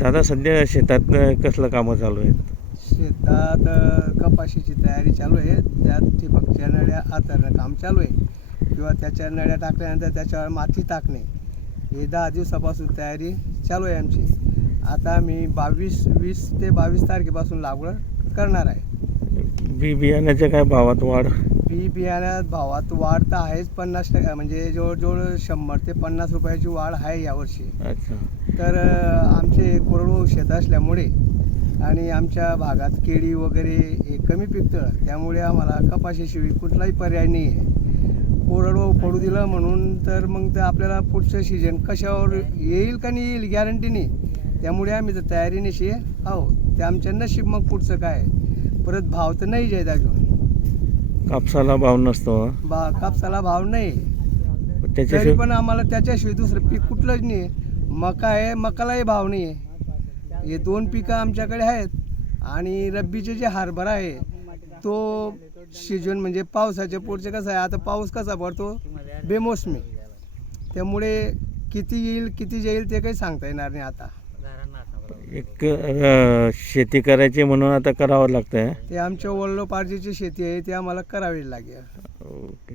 दादा सध्या शेतात कसलं कामं चालू आहेत? शेतात कपाशीची तयारी चालू आहे. त्यात ठिबकच्या नळ्या आतरणं काम चालू आहे किंवा त्याच्या नळ्या टाकल्यानंतर त्याच्यावर माती टाकणे हे 10 दिवसापासून तयारी चालू आहे आमची. आता मी 20 ते 22 तारखेपासून लागवड करणार आहे. बी बियाण्याच्या काय भावात वाढ? बी बियाण्यात भावात वाढ तर आहेच 50%, म्हणजे जवळजवळ 100 ते 50 रुपयाची वाढ आहे यावर्षी. अच्छा. तर आमचे कोरडवाहू शेत असल्यामुळे आणि आमच्या भागात केळी वगैरे हे कमी पिकतं, त्यामुळे आम्हाला कपाशीशिवाय कुठलाही पर्याय नाही आहे. कोरडवाहू पडू दिलं म्हणून तर मग ते आपल्याला पुढचं सीजन कशावर येईल का नाही येईल गॅरंटी नाही. त्यामुळे आम्ही तर तयारीनिशी आहो. ते आमच्या नशीब मग पुढचं काय. परत भाव तर नाही जायदा घेऊन. कापसाला भाव नसतो. कापसाला भाव नाही, तरी त्याच्याशिवाय पण आम्हाला त्याच्याशिवाय दुसरं पीक कुठलंच नाही. मका आहे, मकालाही भाव नाही आहे. हे 2 पिकं आमच्याकडे आहेत. आणि रब्बीचे जे हरभरा आहे तो सीजन म्हणजे पावसाच्या पुढचे कसं आहे, आता पाऊस कसा पडतो बेमोसमी, त्यामुळे किती येईल किती जाईल ते काही सांगता येणार नाही. आता एक शेती करायची म्हणून आता करावं लागतंय. ते आमच्या वडिलोपार्जितची शेती आहे, ते आम्हाला करावी लागेल. ओके.